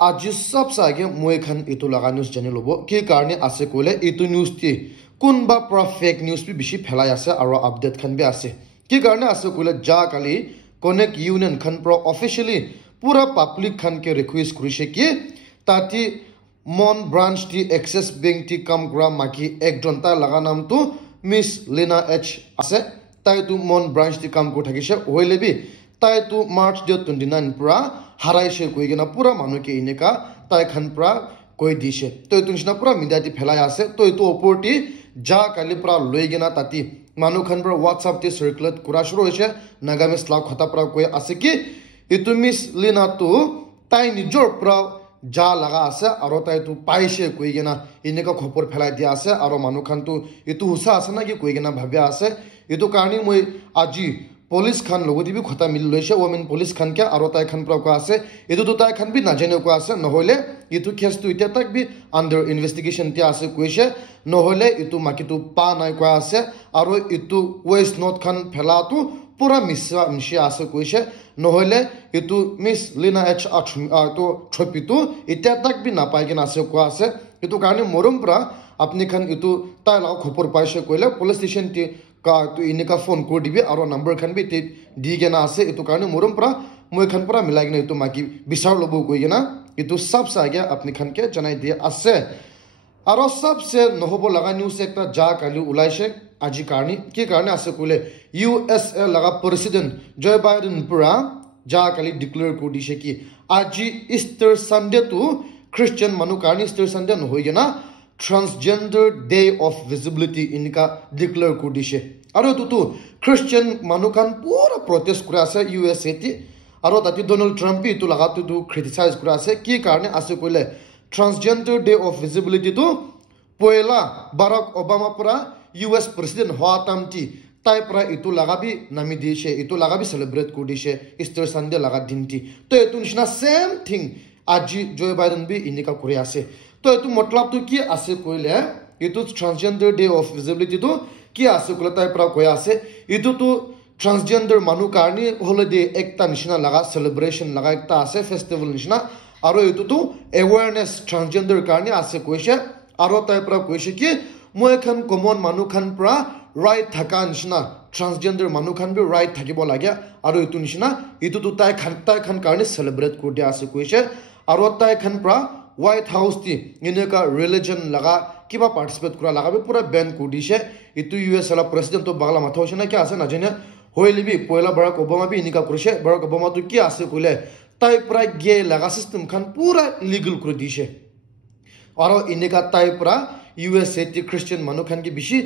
আজি সব সাগে মই খান ইটো লাগা নিউজ জানি লব কি কারণে আছে কইলে ইটো নিউজ টি কোনবা পুরা ফেক নিউজ বি বেশি ফেলাই আছে আর আপডেট খান বি আছে কি কারণে আছে কইলে যা কালি কনেক্ট ইউনিয়ন খান পুরা অফিশিয়ালি পুরা পাবলিক খান কে রিকোয়েস্ট করিছে কি তাতি মন ব্রাঞ্চ টি এক্সেস ব্যাংক টি কাম করা মাকি একজন তা লাগা নাম তো মিস লিনা এইচ আছে তাই তো মন ব্রাঞ্চ টি কাম কো থাকিছে হইলেবি তাই তো মার্চ 29 পুরা হারাইছে কই গনা পুরা মানুকে ইনেকা তাই খান পুরা কই দিছে তো তুনসনা পুরা মিডিয়াটি ফেলাই আছে তো এতো অপরটি যা কালি পুরা লই গনা তাতি মানু খান পুরা হোয়াটসঅ্যাপ তে সার্কুলেট করা শুরু হইছে নাগামিস লাখ কথা পুরা কই আছে কি ইতো মিস লিনা তো তাই নিজর পুরা যা লাগা আছে আর তাই তো পাইছে কই গনা ইনেকা খবর ফেলাই দিয়া আছে আর মানু খান তো ইতো হুসা আছে না কি কই গনা ভাবিয়া আছে ইতো কারণে মই আজি পুলিশ খান লগতি বি কথা মিল লইছে ওমেন পুলিশ খান কে আর তাই খান প্রা আছে এটো তো তাই খান বি না জানে কো আছে নহলে ইটো কেস তো ইটা তাক বি আন্ডার ইনভেস্টিগেশন তে আছে কইছে নহলে ইটো মাকি তো পা নাই কো আছে আর ইটো ওয়েস্ট নর্থ খান ফেলা তো পুরা মিশে আছে কইছে নহলে ইটো মিস লিনা এইচ তো ছপি তো ইটা তাক বি না পাই কেন আছে কো আছে ইটো কারণে মরম প্রা আপনি খান ইটো তাই লাও খবর পাইছে কইলে পুলিশ স্টেশন তে का तो इनका फोन को दिबे और नंबर खान भी दी गेना आसे इतो कारण मोरम परा মই खान परा मिलाई गने तो माकी बिसार लबो गइना इतो सब से आगे अपनी खान के जनाई दिए आसे और सबसे নহব লাগা নিউজ একটা যা কালি উলাইছে আজি কারণে কি কারণে আছে কইলে ইউএসএ লাগা প্রেসিডেন্ট জয় বাইডেন পুরা যা কালি ডিক্লেয়ার কো দিছে কি আজি ইস্টার সানডে তো খ্রিস্টান মানু কারণে ইস্টার সানডে ন হই গনা ट्रांसजेंडर डे ऑफ विजिबिलिटी इनका डिक्लेयर कर दिसे और तो क्रिश्चियन मानुखान पूरा प्रोटेस्ट करे आसे यूएसए ती और ताती डोनाल्ड ट्रम्प भी तो लगा तो क्रिटिसाइज करे आसे की कारणे आसे कइले ट्रांसजेंडर डे ऑफ विजिबिलिटी तो पयला बाराक ओबामा पुरा यूएस प्रेसिडेंट हुआ तामती ताई पुरा इतो लगा भी नामी दिसे इतो लगा भी सेलिब्रेट कर दिसे ईस्टर संडे लगा दिनती तो एतु निशना सेम थिंग আজি জো বাইডেন भी इनका करे आसे तो ये मतलब तो কি আছে কইলে এটো ট্রান্সজেন্ডার ডে অফ ভিজিবিলিটি তো কি আছে কইলে তাই প্রা কই আছে এটো তো ট্রান্সজেন্ডার মানু কারণে হলে দে একটা নিশনা লাগা সেলিব্রেশন লাগা একটা আছে ফেস্টিভ্যাল নিশনা আর এটো তো অ্যাওয়ারনেস ট্রান্সজেন্ডার কারণে আছে কইছে আর তাই প্রা কইছে কি মই এখন কমন মানু খান প্রা রাইট থাকা নিশনা ট্রান্সজেন্ডার মানু খান বি রাইট থাকিব লাগে আর এটো নিশনা এটো তো তাই খান কারণে সেলিব্রেট করতে আছে কইছে আর তাই খান প্রা व्हाइट हाउस ती इनका रिलीजन लगा किबा पार्टिसिपेट करा लगा भी पूरा बैन कर दिसे इतु यूएस वाला प्रेसिडेंट तो बागला माथा होसे ना क्या आसे ना जने होइलिबि पहिला बराक ओबामा भी इनका करसे बराक ओबामा तो की आसे कइले ताई पूरा गे लगा सिस्टम खान पूरा लीगल कर दिसे और इनका ताई पूरा यूएसए ती क्रिश्चियन मानु खान की बिशी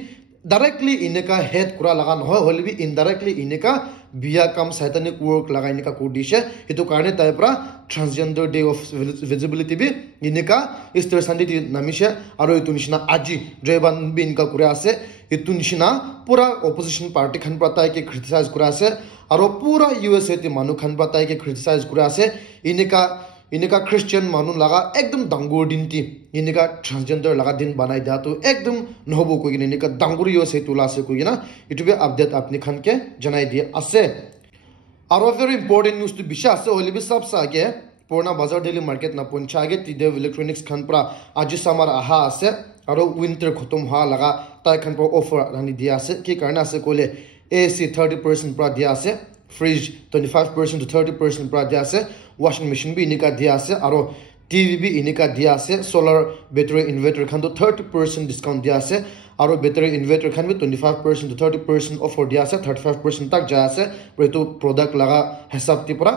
डायरेक्टली इनका हेड करा लगा न होइले भी इनडायरेक्टली इनका बिया काम सैतानिक वर्क लगा इनका कर दिसे इतो कारणे ताई पूरा ट्रांसजेंडर डे ऑफ विजिबिलिटी भी इनका ईस्टर संडे ती नामिसे और इतो निशना आजी जयबान भी इनका करे आसे इतो निशना पूरा ऑपोजिशन पार्टी खान पताय के क्रिटिसाइज करे आसे और पूरा यूएसए ती मानु खान पताय के क्रिटिसाइज करे आसे इनका क्रिश्चियन मानु लगा एकदम डांगुर दिन ती इनका ट्रांसजेंडर लगा दिन बनाई दिया तो एकदम নহব कोई इनका डांगुर यूएसए तुला से कोई ना इतो भी अपडेट अपनी खान के जनाई दिए आसे और वेरी इंपोर्टेंट न्यूज तो बिशा से होले भी सब सागे पुराना बाजार डेली मार्केट ना पंचागे तिदेव इलेक्ट्रॉनिक्स खान प्रा आज समर आहा आसे और विंटर खत्म हुआ लगा ताई खान पर ऑफर रानी दिया से की कारण से कोले एसी 30% प्रा दिया से फ्रिज 25% to 30% प्रा दिया से वॉशिंग मशीन भी इनका दिया से और टीवी भी इनका दिया से सोलर बैटरी इन्वर्टर खान तो 30% डिस्काउंट दिया से और बैटरी इन्वर्टर खान भी 25% to 30% ऑफर दिया से 35% तक जा से तो प्रोडक्ट लगा हिसाब ती पूरा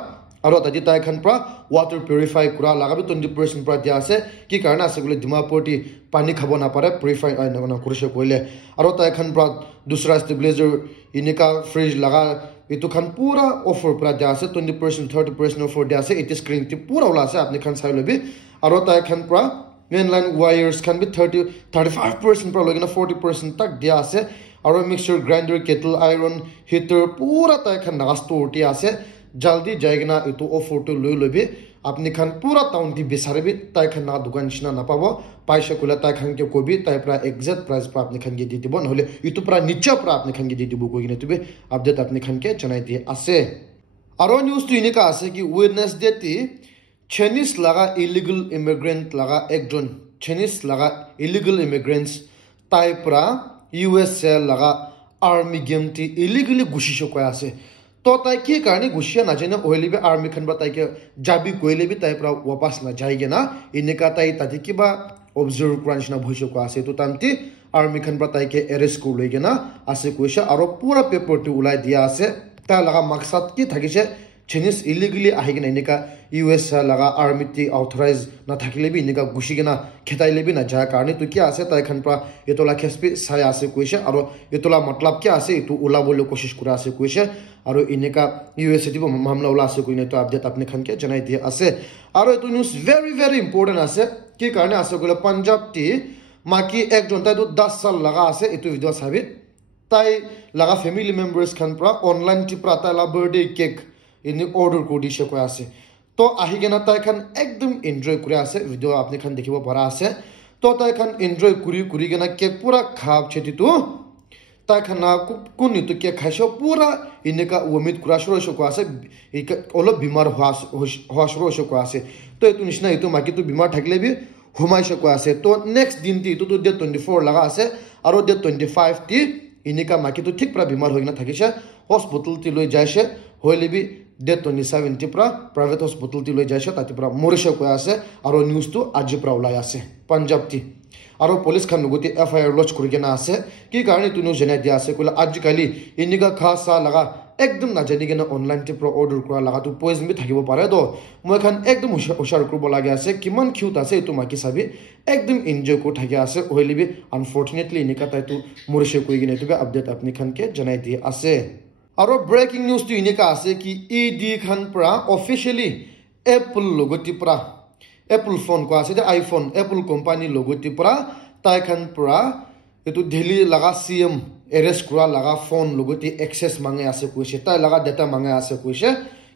और ताजी ताई खान पूरा वाटर प्यूरिफाई करा लगा भी 20% पूरा दिया से की कारण আছে গুলো দিমাপুর টি পানি খাব না পারে प्यूरिफाई না করছে কইলে और ताई खान पूरा दूसरा स्टेबलाइजर इनका फ्रिज लगा इतो खान पूरा ऑफर पूरा दिया से 20% 30% ऑफर दिया से इट स्क्रीन ती पूरा उला से आपने खान साइलो भी और ताई खान पूरा मेनलाइन वायर्स खान भी 35% पर लगना 40% तक दिया से और mixer grinder kettle iron heater पूरा ताई खान नास्तो उठी आसे जल्दी जाएगा इतो ऑफर तो लई लबि अपनी खान पूरा टाउन ती बेसारे भी ताई खान ना दुकान छिना ना पाबो पाइसे कोला ताई खान के को भी ताई प्रा एग्जैक्ट प्राइस पर अपनी खान के दी दिबो नहले इतो प्रा नीचे प्रा अपनी खान के दी दिबो कोई ने तुबे अपडेट अपनी खान के जनाई दे आसे आरो न्यूज तो इनका आसे कि वेडनेसडे ती Chinese laga illegal immigrant laga ekjon Chinese laga illegal immigrants tai pra US laga army gemti illegally gushisho koi ase to tai ki karni gushia na jane oili be army khan ba tai ke jabi koile bi tai pra wapas na jaige na inika tai tati kiba observe crunch na bhoisho ko ase to tamti army khan ba tai ke arrest ko lege na ase koisha aro pura paper tu ulai dia ase ta laga maksad ki thagise Chinese illegally ahigena inika US laga army ti authorize na thakile bi inika gushigena khetaile bi na ja karni tu kya ase tai khan pra etola khespi sai ase koisha aro etola matlab kya ase tu ula bole koshish kura ase koisha aro inika US ti bo mamla ula ase koine to update apne khan ke janai dia ase aro etu news very important ase ki karne ase gole Punjab ti maki ekjon tai tu 10 sal laga ase etu video sabi tai laga family members khan pra online ti pra ta la birthday cake in order kodi she ko ase to ahigena tai khan ekdom enjoy kuri ase video apni khan dekhibo para ase to tai khan enjoy kuri gena cake pura khab cheti tu tai khan na kuni tu cake khaisho pura inika umid kura shoro sho ko ase olo bimar hwa shoro sho ko ase to etu nishna etu maki tu bimar thakle bi humai sho ko ase to next din ti tu day 24 laga ase aro day 25 ti inika maki tu thik pra bimar hoina thakisha hospital ti loi jaise hoile bi day 27 ti pra private hospital ti loi jaise tati pra morisha ko ase aro news tu aji pra ulai ase Punjab ti aro police khan logoti FIR lodge kurigena ase ki karne tu news janai dia ase kola ajkali inika khasa laga ekdom na jani gena online ti pro order kura laga tu poison bi thakibo pare do moi khan ekdom hushar kurbo lage ase kiman cute ase tu maki sabi ekdom enjoy ko thaki ase hoile bi unfortunately inika tai tu morisha ko igene tu be update apni khan ke janai dia ase aro breaking news tu inika ase ki ED khan pra officially Apple logoti pra Apple phone ko ase iPhone Apple company logoti pra tai khan pra etu Delhi laga CM arrest kura laga phone logoti access mange ase koise tai laga data mange ase koise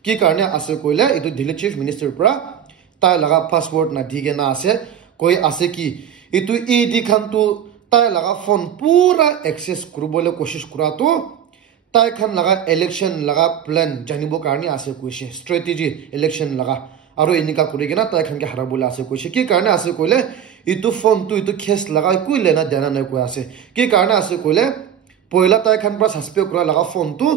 ki karne ase koile etu Delhi chief minister pra tai laga passport na dige na ase koi ase ki etu ED khan tu tai laga phone pura access kurubole koshish kura to tai khan laga election laga plan janibo karni ase koise strategy election laga aro inika kurigena tai khan ke harabole ase koise ki karne ase koile itu phone tu itu case laga kuile na dena na ko ase ki karne ase koile poila tai khan pra suspect kura laga phone tu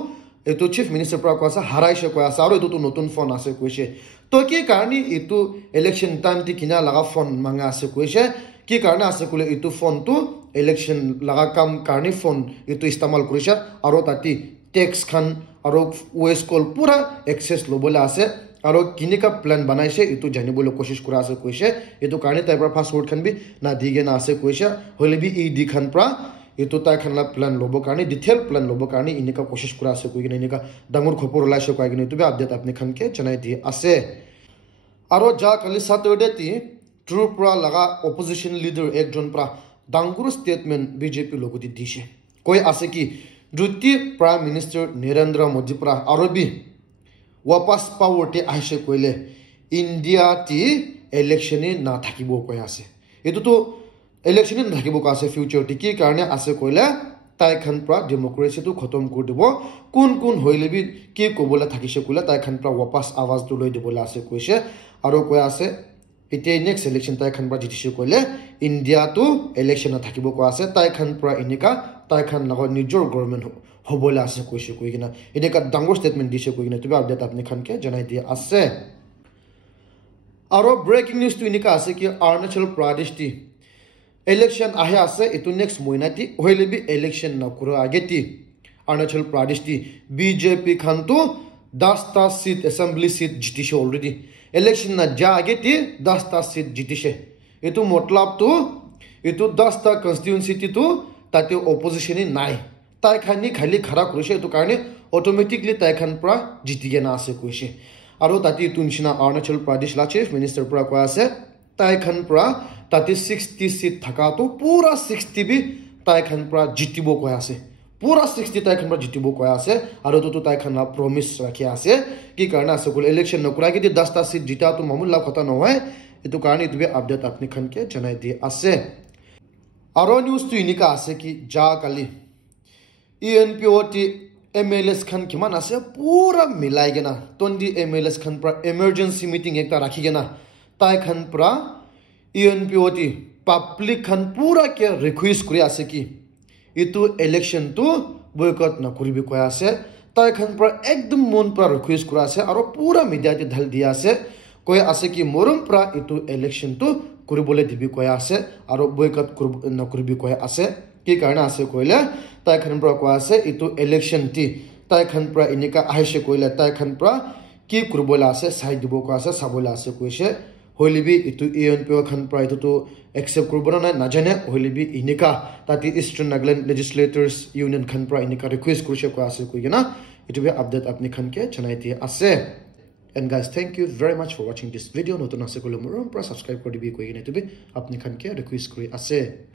itu chief minister pra ko ase harai she ko ase aro itu tu notun phone ase koise to ki karni itu election time ti kina laga phone manga ase koise ki karne ase koile itu phone tu election laga kam karni phone itu istamal kurisha aro tati text khan aro voice call pura access lobole ase aro kinika plan banaise itu janibole koshish kura ase koise itu karne tai pra password khan bi na dige na ase koise hole bi ED khan pra itu tai khan la plan lobo karne detail plan lobo karne inika koshish kura ase koigene inika dangor khopor laise koigene itu be update apni khan ke janai di ase aro ja kali Saturday ti Tripura laga opposition leader ekjon pra danguru statement BJP logoti dishe koi ase ki Druti Prime Minister Narendra Modi pra arobi wapas power te aise koile India ti election na thakibo koi ase etu to election na thakibo ka ase future ti ki karne ase koile tai khan pra democracy tu khatom kor dibo kun hoile bi ki kobola thakise koile tai khan pra wapas awaz tu loi dibola ase koise aro koi ase ite next election tai khan pra jitishe koile India tu election na thakibo ko ase tai khan pra inika tai khan lago nijor government hobola ase koise koigina inika dangor statement dishe koigina tu update apni khan ke janai dia ase aro breaking news tu inika ase ki Arunachal Pradesh ti election ahe ase itu next moina ti hoile bi election na kura ageti Arunachal Pradesh ti BJP khan tu 10 ta seat assembly seat jitishe already election na ja ageti 10 ta seat jitishe itu motlab tu itu 10 ta constituency ti tu tate opposition nai tai khan ni khali khara kurise itu karne automatically tai khan pra jitige na ase koise aro tati tunchina Arunachal Pradesh la chief minister pra ko ase tai khan pra tati 60 seat thaka to pura 60 bi tai khan pra jitibo ko ase pura 60 tai khan pra jitibo ko ase aro to tai khan la promise rakhi ase ki karna ase kul election no kura ki 10 ta seat jita to mamul la khata no hoy itu karne itu be update apni khan ke janai di ase aro news tu inika ase ki ja kali ENPO ti MLS khan kiman ase pura milai gena 20 MLS khan pra emergency meeting ekta rakhi gena tai khan pra UNPOT public khan pura ke request kuri ase ki itu election tu boycott na kuribi koi ase tai khan pra ekdum mon pra request kura ase aro pura media te dhal dia ase koi ase ki morum pra itu election tu kuribole dibi koi ase aro boycott na kuribi koi ase ki karna ase koile tai khan pra koi ase itu election ti tai khan pra inika aise koile tai khan pra ki kuribola ase sai dibo ko ase sabola ase koise hoilibi itu UNPO khan pra itu to accept kuribona na najane hoilibi inika tati Eastern Nagaland Legislators Union khan pra inika request kurise ko ase koigena itu be update apni khan ke chanai ti ase. And guys, thank you very much for watching this video. Notun ase kole morom pra subscribe kori dibi koigena itu be apni khan ke request kuri ase.